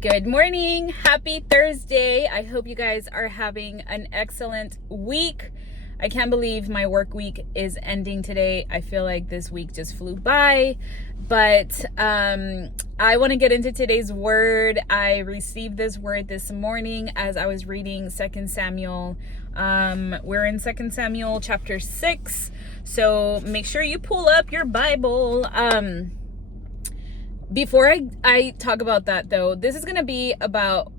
Good morning. Happy Thursday. I hope you guys are having an excellent week. I can't believe my work week is ending today. I feel like this week just flew by, but I want to get into today's word. I received this word this morning as I was reading 2 Samuel. We're in 2 Samuel chapter 6. So make sure you pull up your Bible. Before I talk about that though, this is going to be about,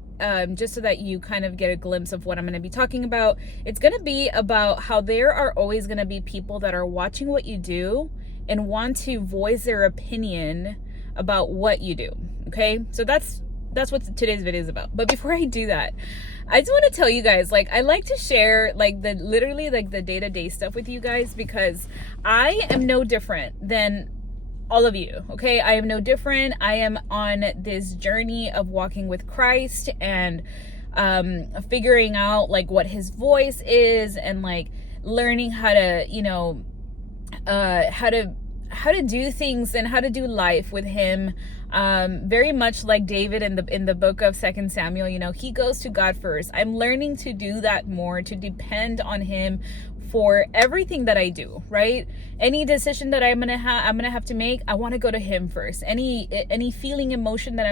just so that you kind of get a glimpse of what I'm going to be talking about. It's going to be about how there are always going to be people that are watching what you do and want to voice their opinion about what you do. Okay. So that's what today's video is about. But before I do that, I just want to tell you guys, like, I like to share like the day-to-day stuff with you guys, because I am no different than all of you. Okay, I am no different. I am on this journey of walking with Christ and figuring out like what his voice is, and like learning how to, how to do things and how to do life with him. Very much like David in the book of 2 Samuel, he goes to God first. I'm learning to do that more, to depend on him for everything that I do, right? Any decision that I'm gonna have to make, I want to go to him first. Any feeling, emotion that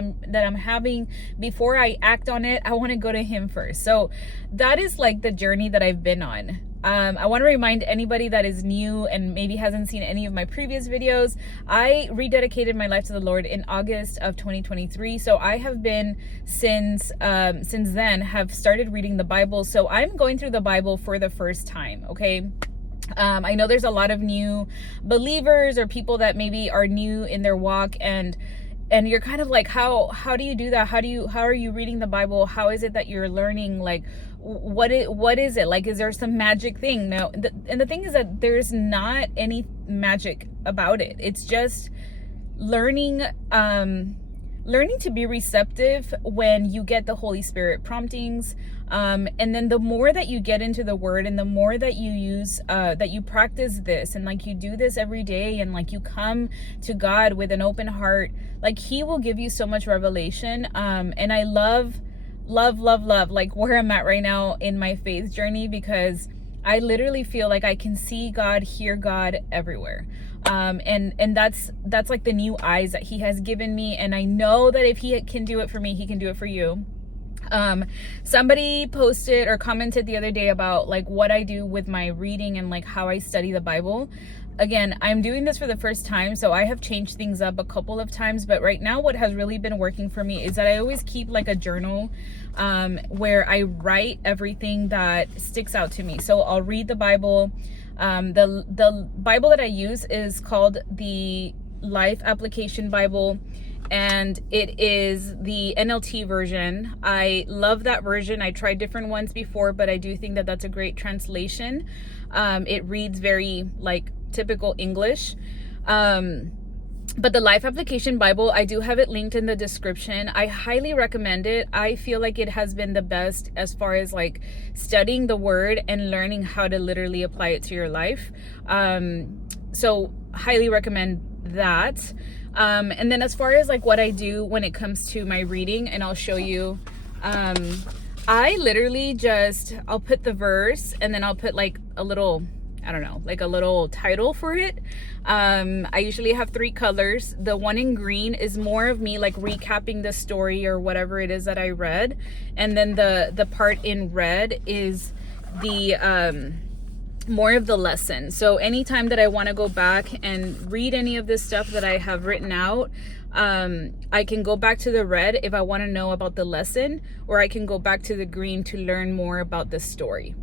I'm having, before I act on it, I want to go to him first. So that is like the journey that I've been on. I want to remind anybody that is new and maybe hasn't seen any of my previous videos, I rededicated my life to the Lord in August of 2023. So I have been since then have started reading the Bible. So I'm going through the Bible for the first time. Okay. I know there's a lot of new believers or people that maybe are new in their walk, and you're kind of like, how do you do that? How are you reading the Bible? How is it that you're learning? Like, what is it? Like, is there some magic thing? No. And the thing is that there's not any magic about it. It's just learning to be receptive when you get the Holy Spirit promptings. And then the more that you get into the word, and the more that you use, that you practice this, and like you do this every day, and like you come to God with an open heart, like he will give you so much revelation. And I love like where I'm at right now in my faith journey, because I literally feel like I can see God, hear God everywhere. And that's like the new eyes that he has given me. And I know that if he can do it for me, he can do it for you. Somebody posted or commented the other day about like what I do with my reading and like how I study the Bible. Again, I'm doing this for the first time, so I have changed things up a couple of times, but right now what has really been working for me is that I always keep like a journal, where I write everything that sticks out to me. So I'll read the Bible. The Bible that I use is called the Life Application Bible, and it is the NLT version. I love that version. I tried different ones before, but I do think that that's a great translation. It reads very like typical English. But the Life Application Bible, I do have it linked in the description. I highly recommend it. I feel like it has been the best as far as like studying the word and learning how to literally apply it to your life. So highly recommend that. And then as far as like what I do when it comes to my reading, and I'll show you, I literally I'll put the verse, and then I'll put like a little, I don't know, like a little title for it. I usually have 3 colors. The one in green is more of me like recapping the story or whatever it is that I read. And then the part in red is the, more of the lesson. So anytime that I want to go back and read any of this stuff that I have written out, I can go back to the red if I want to know about the lesson, or I can go back to the green to learn more about the story.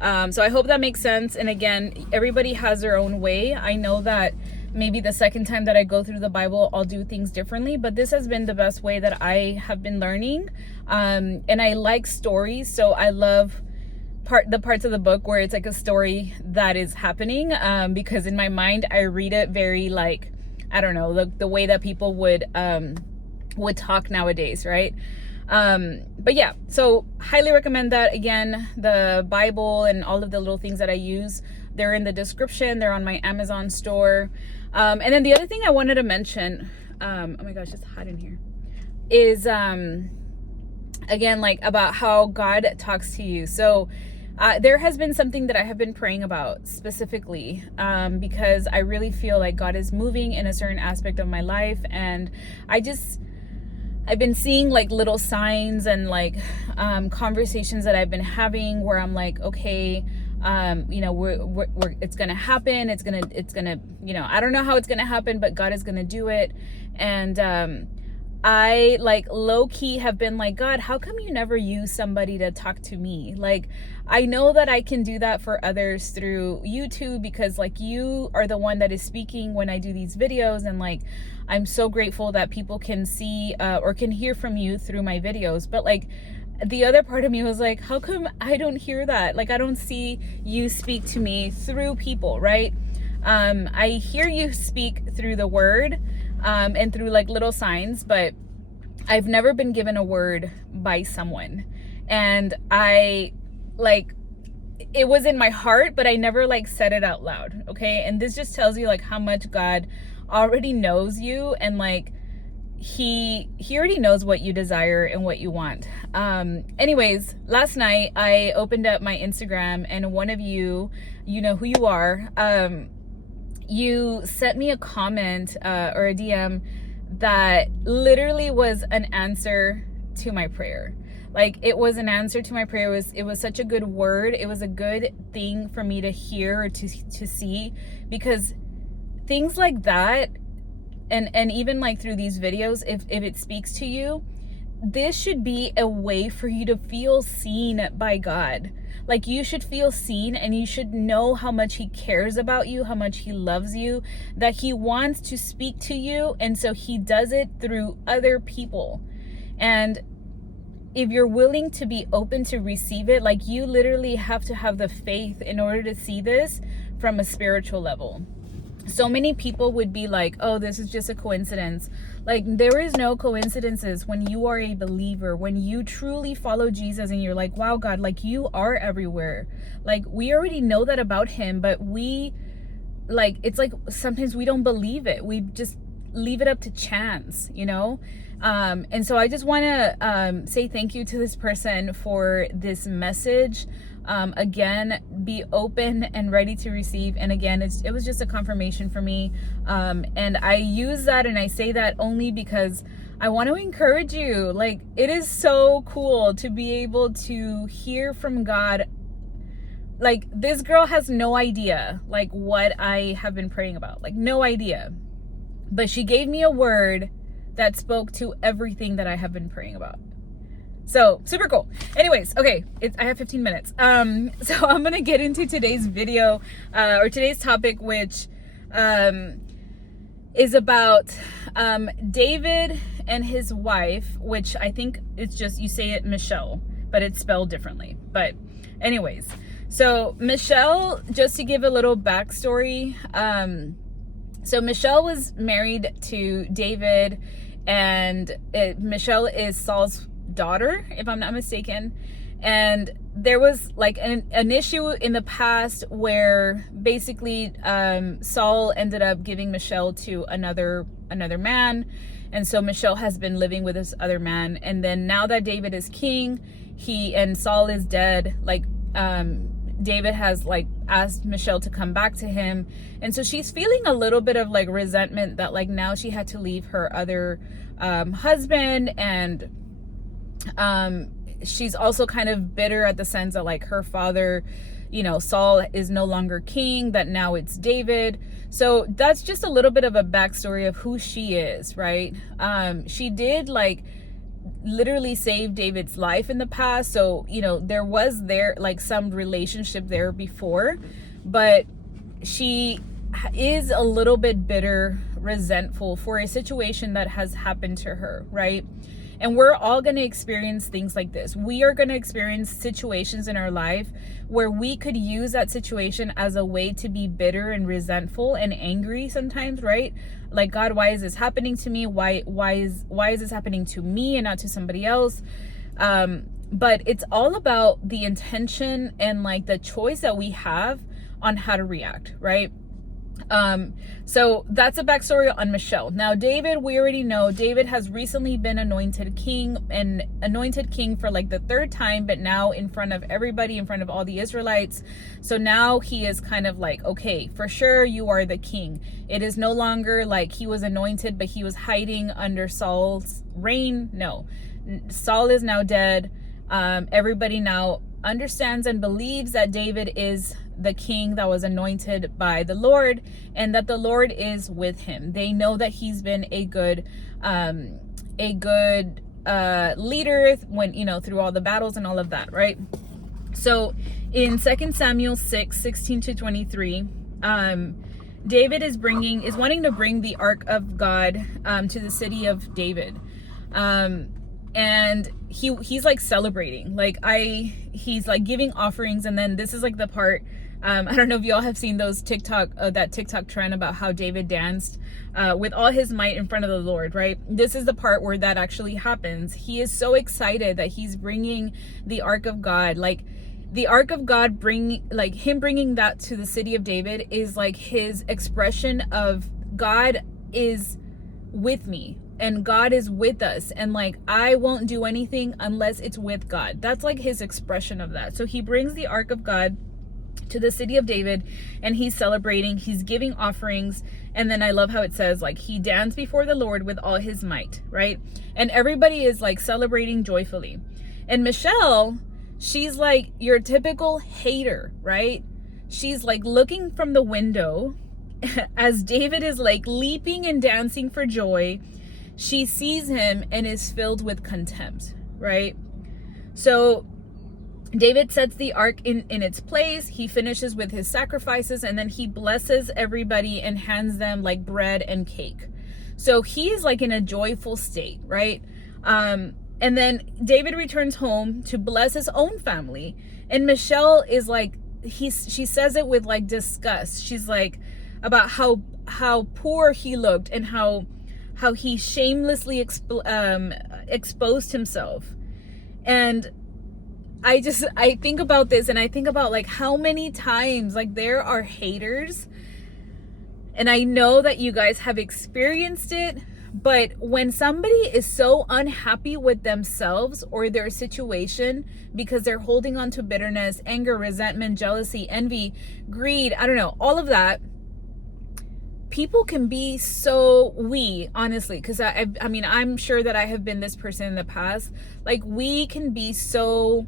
So I hope that makes sense. And again, everybody has their own way. I know that maybe the second time that I go through the Bible, I'll do things differently, but this has been the best way that I have been learning. And I like stories, so I love the parts of the book where it's like a story that is happening, because in my mind I read it very like, I don't know, the way that people would talk nowadays, right? But yeah, so highly recommend that. Again, the Bible and all of the little things that I use, they're in the description. They're on my Amazon store. And then the other thing I wanted to mention, oh my gosh, it's hot in here, is again, like about how God talks to you. So there has been something that I have been praying about specifically, because I really feel like God is moving in a certain aspect of my life. And I've been seeing like little signs and like conversations that I've been having where I'm like, okay, we're it's gonna happen. It's gonna, I don't know how it's gonna happen, but God is gonna do it. And I like low key have been like, God, how come you never use somebody to talk to me? Like, I know that I can do that for others through YouTube, because like you are the one that is speaking when I do these videos. And like, I'm so grateful that people can see or can hear from you through my videos. But like, the other part of me was like, how come I don't hear that? Like, I don't see you speak to me through people, right? I hear you speak through the word, and through like little signs, but I've never been given a word by someone. And I like, it was in my heart, but I never like said it out loud. Okay. And this just tells you like how much God already knows you, and like he already knows what you desire and what you want. Anyways, last night I opened up my Instagram, and one of you know who you are, you sent me a comment or a DM that literally was an answer to my prayer. Like, it was an answer to my prayer. It was such a good word. It was a good thing for me to hear or to see, because things like that, and even like through these videos, if it speaks to you, this should be a way for you to feel seen by God. Like, you should feel seen, and you should know how much he cares about you, how much he loves you, that he wants to speak to you. And so he does it through other people. And if you're willing to be open to receive it, like, you literally have to have the faith in order to see this from a spiritual level. So many people would be like, oh, this is just a coincidence. Like, there is no coincidences when you are a believer, when you truly follow Jesus, and you're like, wow, God, like, you are everywhere. Like, we already know that about him, but we, like, it's like sometimes we don't believe it. We just leave it up to chance, you know? And so I just want to say thank you to this person for this message. Again, be open and ready to receive. And again, it was just a confirmation for me. And I use that, and I say that only because I want to encourage you. Like, it is so cool to be able to hear from God. Like, this girl has no idea, like, what I have been praying about, like, no idea. But she gave me a word that spoke to everything that I have been praying about. So super cool. Anyways, okay, I have 15 minutes. So I'm gonna get into today's video, or today's topic, which is about David and his wife, which I think it's just, you say it Michal, but it's spelled differently. But anyways, so Michal, just to give a little backstory, so Michal was married to David, and Michal is Saul's daughter, if I'm not mistaken. And there was like an issue in the past where basically Saul ended up giving Michal to another man, and so Michal has been living with this other man. And then now that David is king, and Saul is dead, like David has like asked Michal to come back to him. And so she's feeling a little bit of like resentment that like now she had to leave her other husband. And she's also kind of bitter at the sense that like her father, you know, Saul is no longer king, that now it's David. So that's just a little bit of a backstory of who she is, right? She did like literally save David's life in the past. So, you know, there was like some relationship there before, but she is a little bit bitter, resentful for a situation that has happened to her, right? And we're all going to experience things like this. We are going to experience situations in our life where we could use that situation as a way to be bitter and resentful and angry sometimes, right? Like, God, why is this happening to me? Why is this happening to me and not to somebody else? But it's all about the intention and like the choice that we have on how to react, right? So that's a backstory on Michal. Now, David, we already know David has recently been anointed king, and anointed king for like the third time, but now in front of everybody, in front of all the Israelites. So now he is kind of like, okay, for sure you are the king. It is no longer like he was anointed, but he was hiding under Saul's reign. No, Saul is now dead. Everybody now understands and believes that David is the king that was anointed by the Lord, and that the Lord is with him. They know that he's been a good leader when, you know, through all the battles and all of that, right? So in 2 Samuel 6:16-23, David is wanting to bring the ark of God to the city of David. And he's like celebrating, he's like giving offerings. And then this is like the part, I don't know if y'all have seen those that TikTok trend about how David danced with all his might in front of the Lord, right? This is the part where that actually happens. He is so excited that he's bringing the ark of God. Like the ark of God, bringing that to the city of David is like his expression of God is with me. And God is with us, and like I won't do anything unless it's with God. That's like his expression of that. So he brings the ark of God to the city of David, and he's celebrating, he's giving offerings. And then I love how it says like he danced before the Lord with all his might, right? And everybody is like celebrating joyfully. And Michal, she's like your typical hater, right? She's like looking from the window as David is like leaping and dancing for joy. She sees him and is filled with contempt, right? So David sets the ark in its place. He finishes with his sacrifices, and then he blesses everybody and hands them like bread and cake. So he is like in a joyful state, right? And then David returns home to bless his own family. And Michal is like, she says it with like disgust. She's like about how poor he looked, and how he shamelessly exposed himself. And I think about this, and I think about like how many times like there are haters, and I know that you guys have experienced it, but when somebody is so unhappy with themselves or their situation because they're holding on to bitterness, anger, resentment, jealousy, envy, greed, I don't know, all of that, people can be so, honestly, because I mean, I'm sure that I have been this person in the past. Like we can be so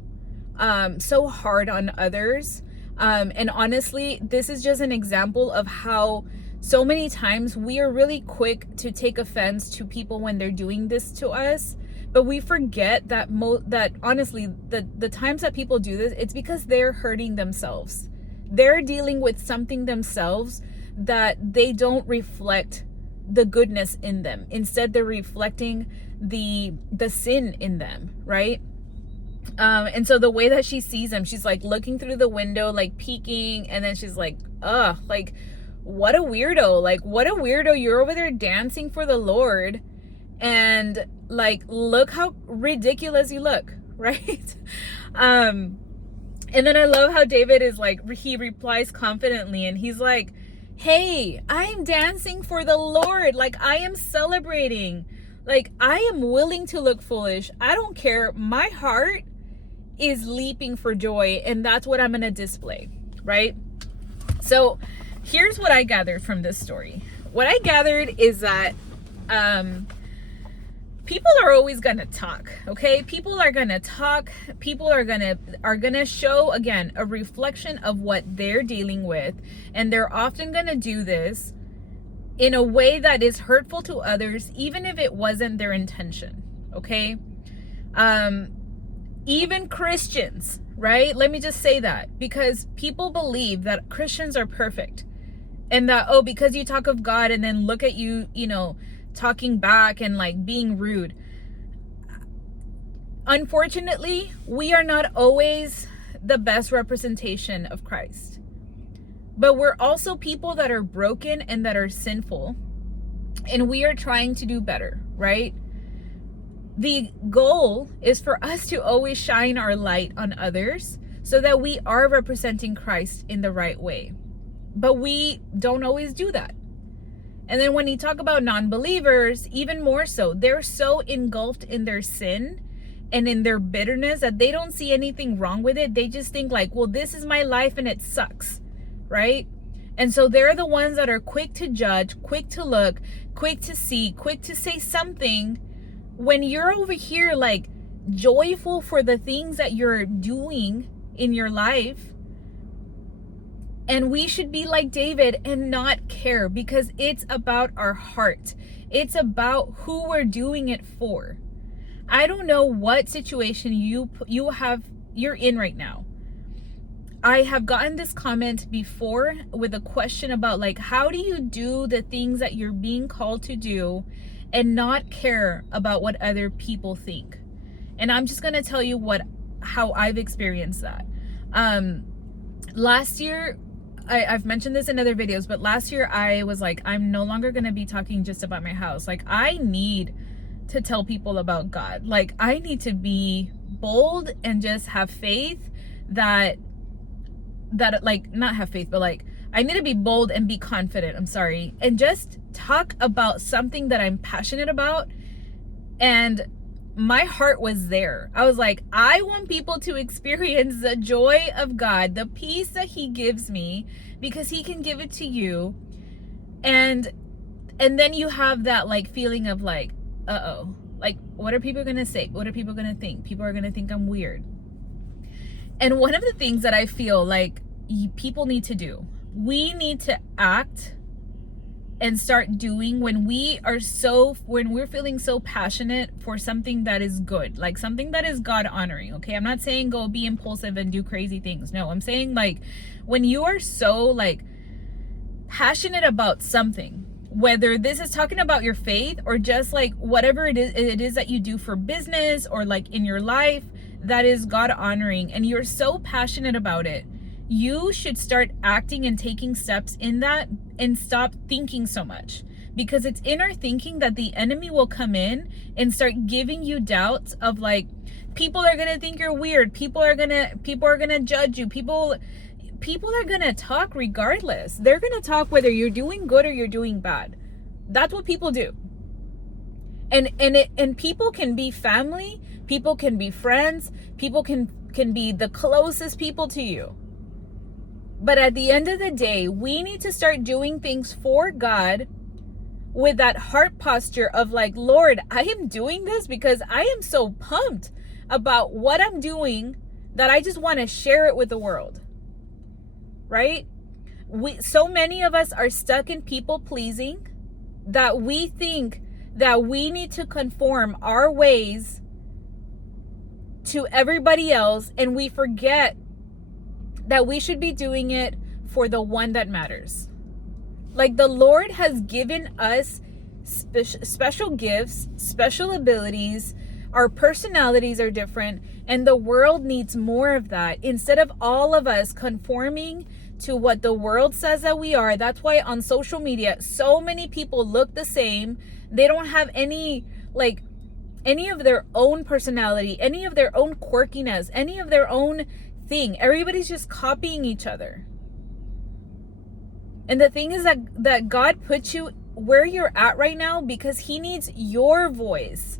hard on others. And honestly, this is just an example of how so many times we are really quick to take offense to people when they're doing this to us. But we forget that that honestly, the times that people do this, it's because they're hurting themselves. They're dealing with something themselves that they don't reflect the goodness in them. Instead, they're reflecting the sin in them, right? And so the way that she sees him, she's like looking through the window, like peeking, and then she's like, ugh, like what a weirdo. Like what a weirdo. You're over there dancing for the Lord, and like look how ridiculous you look, right? And then I love how David is like, he replies confidently, and he's like, hey, I'm dancing for the Lord. Like I am celebrating. Like I am willing to look foolish. I don't care. My heart is leaping for joy, and that's what I'm going to display, right? So here's what I gathered from this story. What I gathered is that people are always going to talk, okay? People are going to talk. People are going to show, again, a reflection of what they're dealing with. And they're often going to do this in a way that is hurtful to others, even if it wasn't their intention, okay? Even Christians, right? Let me just say that, because people believe that Christians are perfect, and that, oh, because you talk of God and then look at you, you know, talking back and like being rude. Unfortunately, we are not always the best representation of Christ, but we're also people that are broken and that are sinful, and we are trying to do better, right? The goal is for us to always shine our light on others so that we are representing Christ in the right way. But we don't always do that. And then when you talk about non-believers, even more so, they're so engulfed in their sin and in their bitterness that they don't see anything wrong with it. They just think like, well, this is my life and it sucks, right? And so they're the ones that are quick to judge, quick to look, quick to see, quick to say something, when you're over here like joyful for the things that you're doing in your life. And we should be like David and not care, because it's about our heart. It's about who we're doing it for. I don't know what situation you're in right now. I have gotten this comment before with a question about like, how do you do the things that you're being called to do and not care about what other people think? And I'm just going to tell you how I've experienced that. Last year, I've mentioned this in other videos, but last year I was like, I'm no longer going to be talking just about my house. Like, I need to tell people about God. Like, I need to be bold and just have faith that like, not have faith, but like, I need to be bold and be confident. I'm sorry. And just talk about something that I'm passionate about. And my heart was there. I was like, I want people to experience the joy of God, the peace that he gives me, because he can give it to you. And then you have that like feeling of like, uh-oh, like, what are people going to say? What are people going to think? People are going to think I'm weird. And one of the things that I feel like people need to do, we need to act and start doing when we're feeling so passionate for something that is good, like something that is God honoring. Okay, I'm not saying go be impulsive and do crazy things. No, I'm saying like when you are so like passionate about something, whether this is talking about your faith or just like whatever it is that you do for business or like in your life that is God honoring, and you're so passionate about it, you should start acting and taking steps in that and stop thinking so much, because it's in our thinking that the enemy will come in and start giving you doubts of like, people are going to think you're weird. People are going to judge you. People are going to talk regardless. They're going to talk whether you're doing good or you're doing bad. That's what people do. And people can be family, people can be friends, people can be the closest people to you. But at the end of the day, we need to start doing things for God with that heart posture of like, Lord, I am doing this because I am so pumped about what I'm doing that I just want to share it with the world. Right? So many of us are stuck in people pleasing that we think that we need to conform our ways to everybody else, and we forget that we should be doing it for the one that matters. Like, the Lord has given us special gifts, special abilities. Our personalities are different, and the world needs more of that. Instead of all of us conforming to what the world says that we are. That's why on social media, so many people look the same. They don't have any of their own personality, any of their own quirkiness, any of their own thing. Everybody's just copying each other. And the thing is that God put you where you're at right now because he needs your voice.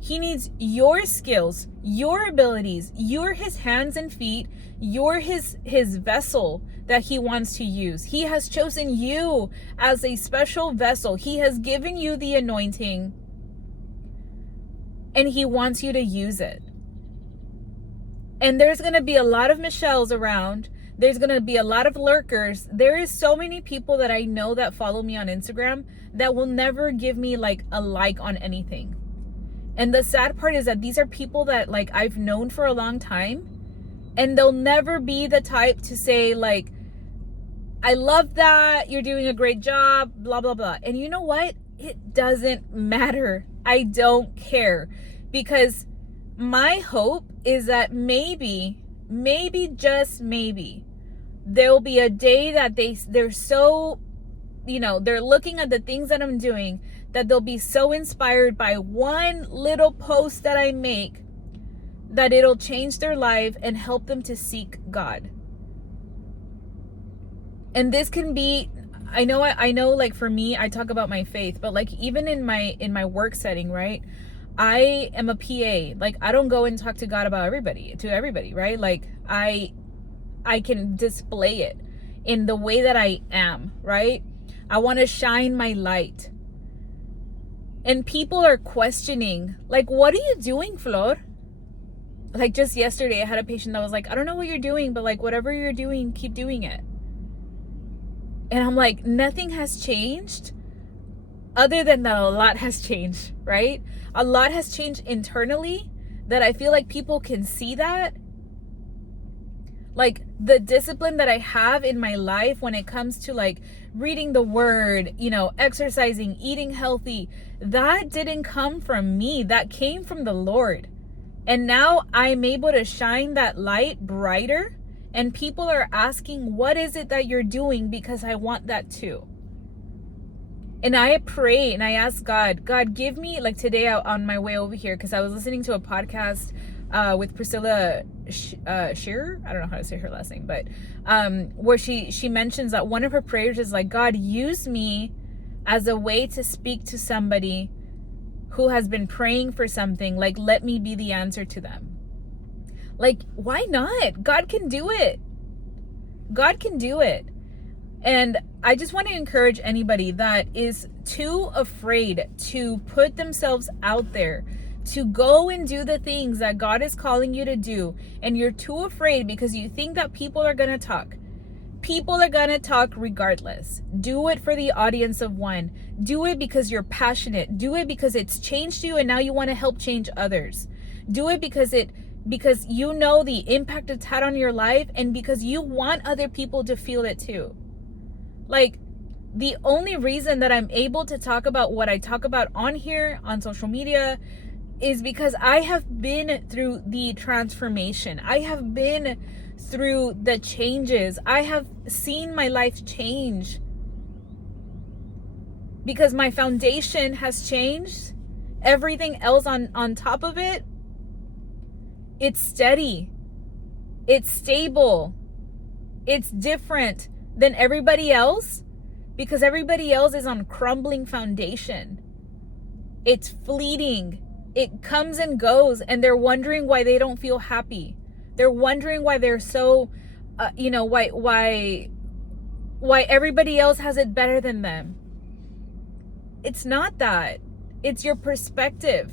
He needs your skills, your abilities. You're his hands and feet. You're his vessel that he wants to use. He has chosen you as a special vessel. He has given you the anointing, and he wants you to use it. And there's going to be a lot of Michels around. There's going to be a lot of lurkers. There is so many people that I know that follow me on Instagram that will never give me like a like on anything. And the sad part is that these are people that like I've known for a long time, and they'll never be the type to say like, I love that, you're doing a great job, blah, blah, blah. And you know what? It doesn't matter. I don't care, because my hope is that maybe just maybe there'll be a day that they're so, they're looking at the things that I'm doing, that they'll be so inspired by one little post that I make that it'll change their life and help them to seek God. And this can be, I know like for me, I talk about my faith, but like even in my work setting, right? I am a PA. Like I don't go and talk to God about everybody, right? Like I can display it in the way that I am, right? I want to shine my light. And people are questioning, like, what are you doing, Flor? Like just yesterday, I had a patient that was like, I don't know what you're doing, but like whatever you're doing, keep doing it. And I'm like, nothing has changed other than that a lot has changed, right? A lot has changed internally that I feel like people can see that. Like the discipline that I have in my life when it comes to like reading the word, you know, exercising, eating healthy, that didn't come from me. That came from the Lord. And now I'm able to shine that light brighter. And people are asking, what is it that you're doing? Because I want that too. And I pray and I ask God, give me, like today on my way over here, because I was listening to a podcast with Priscilla Shearer. I don't know how to say her last name, but where she mentions that one of her prayers is like, God, use me as a way to speak to somebody who has been praying for something. Like, let me be the answer to them. Like, why not? God can do it. God can do it. And I just want to encourage anybody that is too afraid to put themselves out there, to go and do the things that God is calling you to do, and you're too afraid because you think that people are going to talk. People are going to talk regardless. Do it for the audience of one. Do it because you're passionate. Do it because it's changed you and now you want to help change others. Do it because you know the impact it's had on your life and because you want other people to feel it too. Like, the only reason that I'm able to talk about what I talk about on here, on social media, is because I have been through the transformation. I have been through the changes. I have seen my life change because my foundation has changed. Everything else on top of it, it's steady. It's stable. It's different than everybody else because everybody else is on crumbling foundation. It's fleeting. It comes and goes, and they're wondering why they don't feel happy. They're wondering why they're so, why everybody else has it better than them. It's not that. It's your perspective.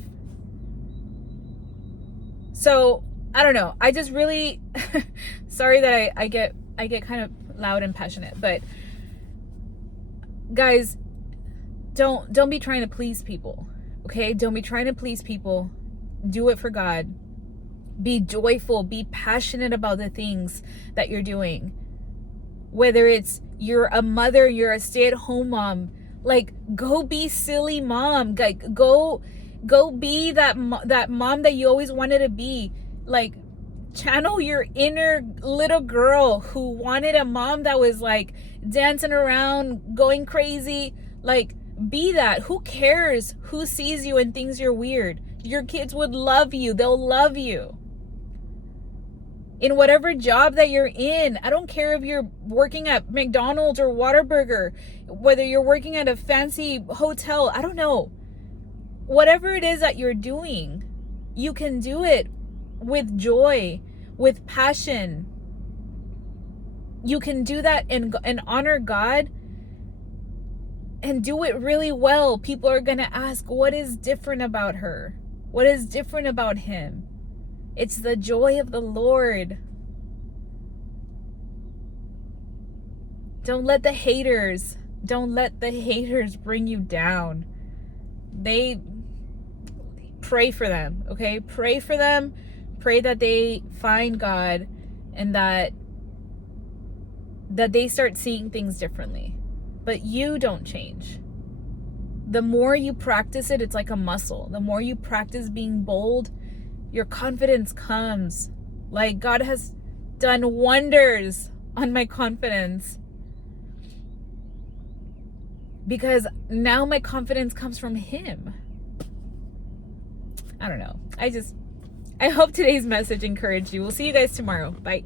So I don't know. I just really, sorry that I get kind of loud and passionate, but guys, don't be trying to please people. Okay? Don't be trying to please people. Do it for God. Be joyful. Be passionate about the things that you're doing. Whether it's you're a mother, you're a stay-at-home mom, like go be silly mom. Like go be that mom that you always wanted to be. Like channel your inner little girl who wanted a mom that was like dancing around, going crazy. Like be that. Who cares who sees you and thinks you're weird? Your kids would love you. They'll love you. In whatever job that you're in, I don't care if you're working at McDonald's or Whataburger, whether you're working at a fancy hotel, I don't know. Whatever it is that you're doing, you can do it with joy, with passion. You can do that and honor God and do it really well. People are going to ask, what is different about her? What is different about him? It's the joy of the Lord. Don't let the haters bring you down. Pray for them, okay? Pray for them. Pray that they find God and that they start seeing things differently. But you don't change. The more you practice it, it's like a muscle. The more you practice being bold, your confidence comes. Like God has done wonders on my confidence. Because now my confidence comes from him. I don't know. I hope today's message encouraged you. We'll see you guys tomorrow. Bye.